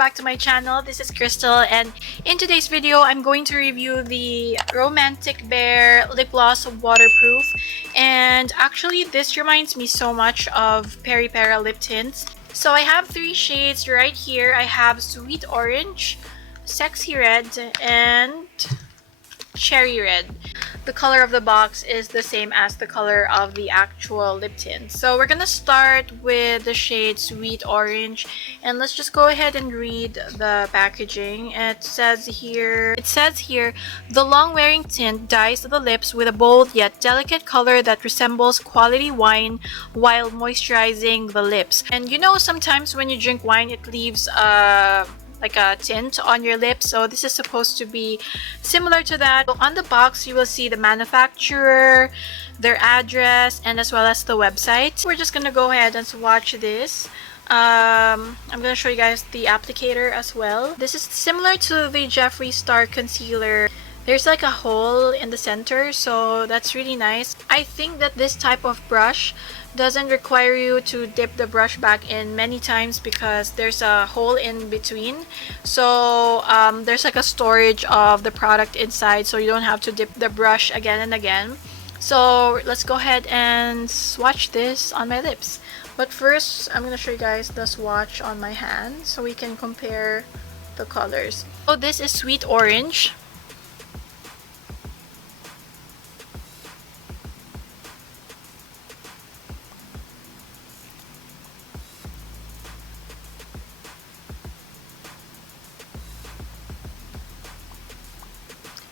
back to my channel. This is Crystal, and in today's video I'm going to review the Romantic Bear lip gloss waterproof. And actually this reminds me so much of Peri Pera lip tints. So I have three shades right here. I have Sweet Orange, Sexy Red, and Cherry Red. The color of the box is the same as the color of the actual lip tint. So we're gonna start with the shade Sweet Orange, and let's just go ahead and read the packaging. It says here, the long-wearing tint dyes the lips with a bold yet delicate color that resembles quality wine while moisturizing the lips. And you know, sometimes when you drink wine, it leaves like a tint on your lips, so this is supposed to be similar to that. So on the box you will see the manufacturer, their address, and as well as the website. We're just gonna go ahead and swatch this. I'm gonna show you guys the applicator as well. This is similar to the Jeffree Star concealer. There's like a hole in the center, so that's really nice. I think that this type of brush doesn't require you to dip the brush back in many times because there's a hole in between. So there's like a storage of the product inside, so you don't have to dip the brush again and again. So let's go ahead and swatch this on my lips. But first, I'm gonna show you guys the swatch on my hand so we can compare the colors. So this is Sweet Orange.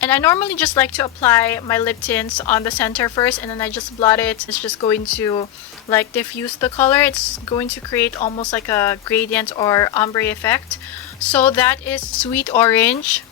And I normally just like to apply my lip tints on the center first, and then I just blot it. It's just going to like diffuse the color. It's going to create almost like a gradient or ombre effect. So that is Sweet Orange.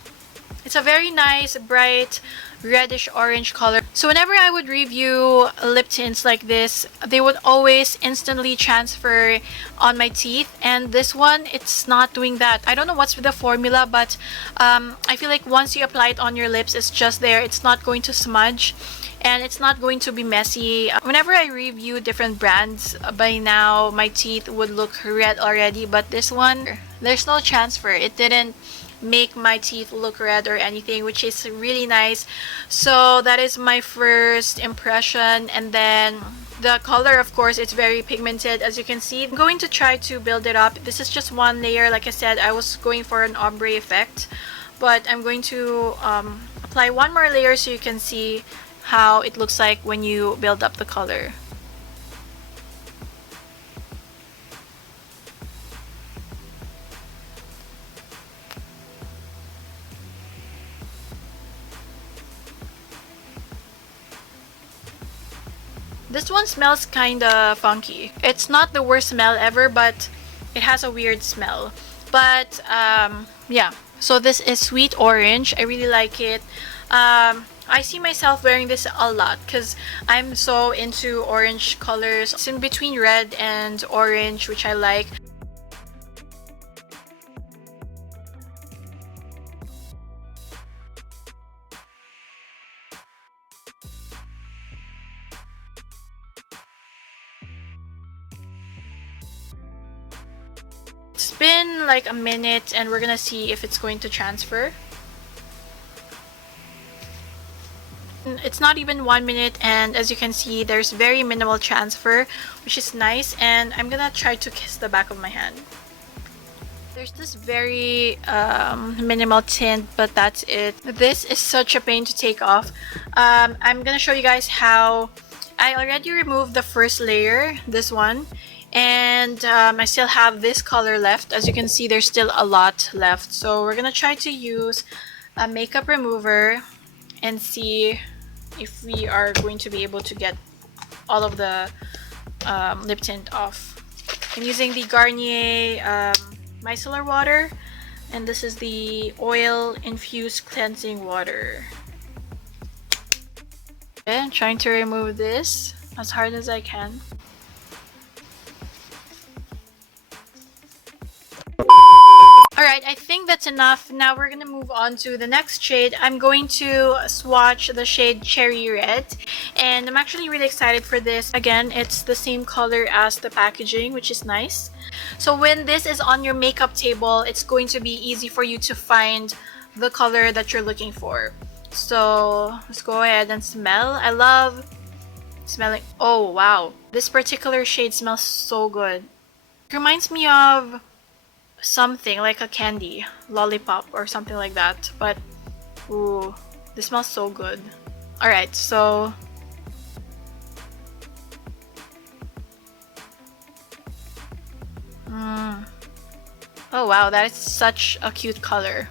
It's a very nice bright reddish orange color. So whenever I would review lip tints like this, they would always instantly transfer on my teeth, and this one, it's not doing that. I don't know what's with the formula, but I feel like once you apply it on your lips, it's just there. It's not going to smudge and it's not going to be messy. Whenever I review different brands, by now my teeth would look red already, but this one, there's no transfer. It didn't make my teeth look red or anything, which is really nice. So that is my first impression. And then the color, of course, it's very pigmented, as you can see. I'm going to try to build it up. This is just one layer. Like I said, I was going for an ombre effect, but I'm going to apply one more layer so you can see how it looks like when you build up the color. This one smells kinda funky. It's not the worst smell ever, but it has a weird smell. But yeah, so this is Sweet Orange. I really like it. I see myself wearing this a lot because I'm so into orange colors. It's in between red and orange, which I like. It's been like a minute and we're gonna see if it's going to transfer. It's not even 1 minute, and as you can see, there's very minimal transfer, which is nice. And I'm gonna try to kiss the back of my hand. There's this very minimal tint, but that's it. This is such a pain to take off. I'm gonna show you guys how I already removed the first layer, this one. And I still have this color left. As you can see, there's still a lot left. So we're gonna try to use a makeup remover and see if we are going to be able to get all of the lip tint off. I'm using the Garnier micellar water, and this is the oil infused cleansing water. Okay, I'm trying to remove this as hard as I can. Alright, I think that's enough. Now we're gonna move on to the next shade. I'm going to swatch the shade Cherry Red, and I'm actually really excited for this. Again, it's the same color as the packaging, which is nice. So when this is on your makeup table, it's going to be easy for you to find the color that you're looking for. So let's go ahead and smell. I love smelling. Oh wow, this particular shade smells so good. It reminds me of something like a candy, lollipop or something like that, but ooh, this smells so good. Alright, so oh wow, that is such a cute color.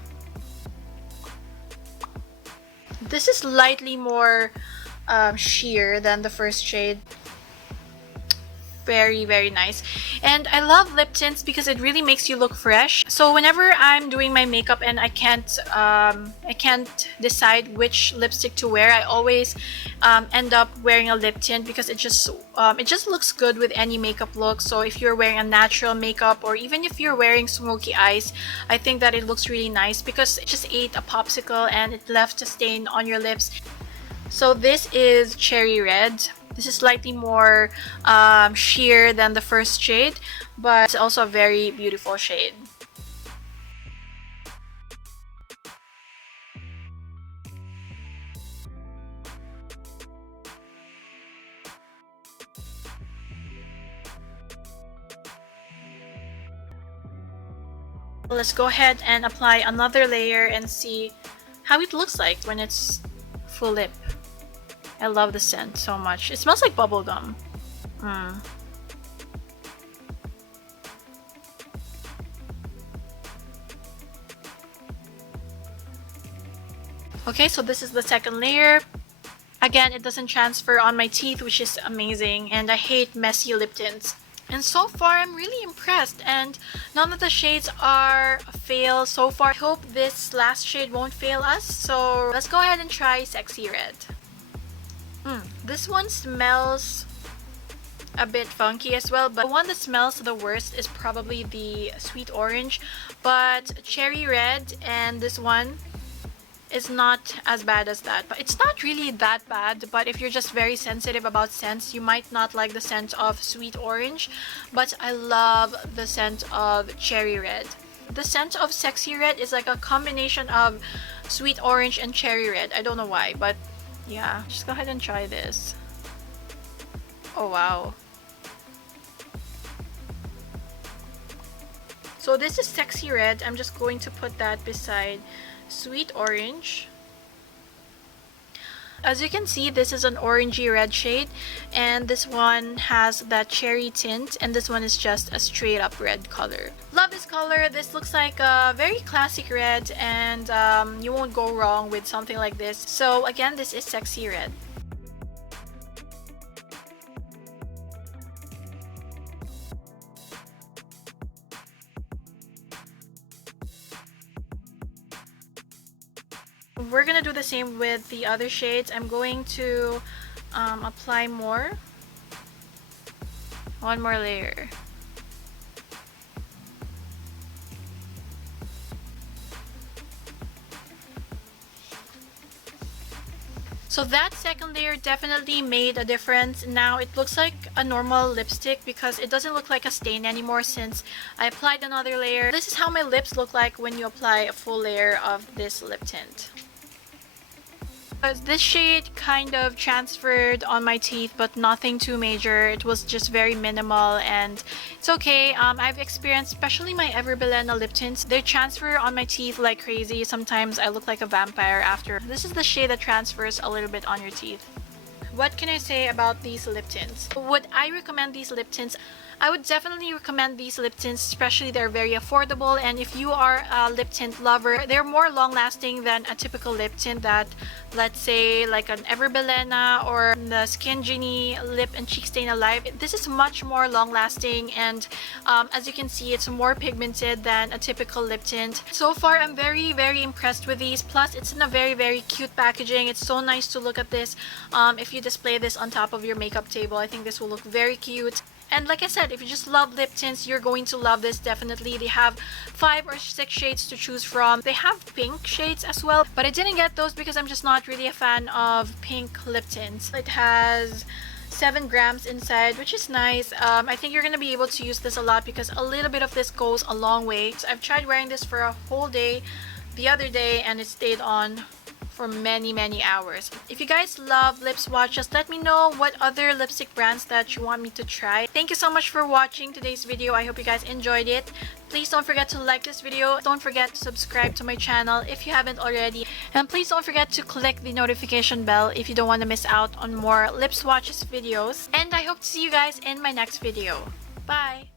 This is slightly more sheer than the first shade. Very, very nice. And I love lip tints because it really makes you look fresh. So whenever I'm doing my makeup and I can't decide which lipstick to wear, I always end up wearing a lip tint because it just looks good with any makeup look. So if you're wearing a natural makeup, or even if you're wearing smoky eyes, I think that it looks really nice because it just ate a popsicle and it left a stain on your lips. So this is Cherry Red. This is slightly more sheer than the first shade, but it's also a very beautiful shade. Let's go ahead and apply another layer and see how it looks like when it's full lip. I love the scent so much. It smells like bubblegum. Okay, so this is the second layer. Again, it doesn't transfer on my teeth, which is amazing, and I hate messy lip tints. And so far, I'm really impressed, and none of the shades are a fail so far. I hope this last shade won't fail us, so let's go ahead and try Sexy Red. This one smells a bit funky as well, but the one that smells the worst is probably the sweet orange. But Cherry Red and this one is not as bad as that. But it's not really that bad, but if you're just very sensitive about scents, you might not like the scent of sweet orange. But I love the scent of Cherry Red. The scent of Sexy Red is like a combination of sweet orange and cherry red. I don't know why, but yeah, just go ahead and try this. Oh wow. So this is Sexy Red. I'm just going to put that beside Sweet Orange. As you can see, this is an orangey red shade, and this one has that cherry tint, and this one is just a straight up red color. Love this color. This looks like a very classic red, and you won't go wrong with something like this. So again, this is Sexy Red. We're gonna do the same with the other shades. I'm going to apply one more layer. So that second layer definitely made a difference. Now it looks like a normal lipstick because it doesn't look like a stain anymore since I applied another layer. This is how my lips look like when you apply a full layer of this lip tint. This shade kind of transferred on my teeth, but nothing too major. It was just very minimal, and it's okay. I've experienced, especially my Everbelena lip tints, they transfer on my teeth like crazy. Sometimes I look like a vampire after. This is the shade that transfers a little bit on your teeth. What can I say about these lip tints? Would I recommend these lip tints? I would definitely recommend these lip tints, especially they're very affordable, and if you are a lip tint lover, they're more long lasting than a typical lip tint that, let's say, like an Everbelena or the Skin Genie Lip and Cheek Stain Alive. This is much more long lasting, and as you can see, it's more pigmented than a typical lip tint. So far, I'm very, very impressed with these. Plus, it's in a very, very cute packaging. It's so nice to look at this. If you display this on top of your makeup table, I think this will look very cute. And like I said, if you just love lip tints, you're going to love this definitely. They have 5 or 6 shades to choose from. They have pink shades as well, but I didn't get those because I'm just not really a fan of pink lip tints. It has 7 grams inside, which is nice. I think you're gonna be able to use this a lot because a little bit of this goes a long way. So I've tried wearing this for a whole day the other day and it stayed on for many hours. If you guys love lip swatches, let me know what other lipstick brands that you want me to try. Thank you so much for watching today's video. I hope you guys enjoyed it. Please don't forget to like this video. Don't forget to subscribe to my channel if you haven't already. And please don't forget to click the notification bell if you don't want to miss out on more lip swatches videos. And I hope to see you guys in my next video. Bye!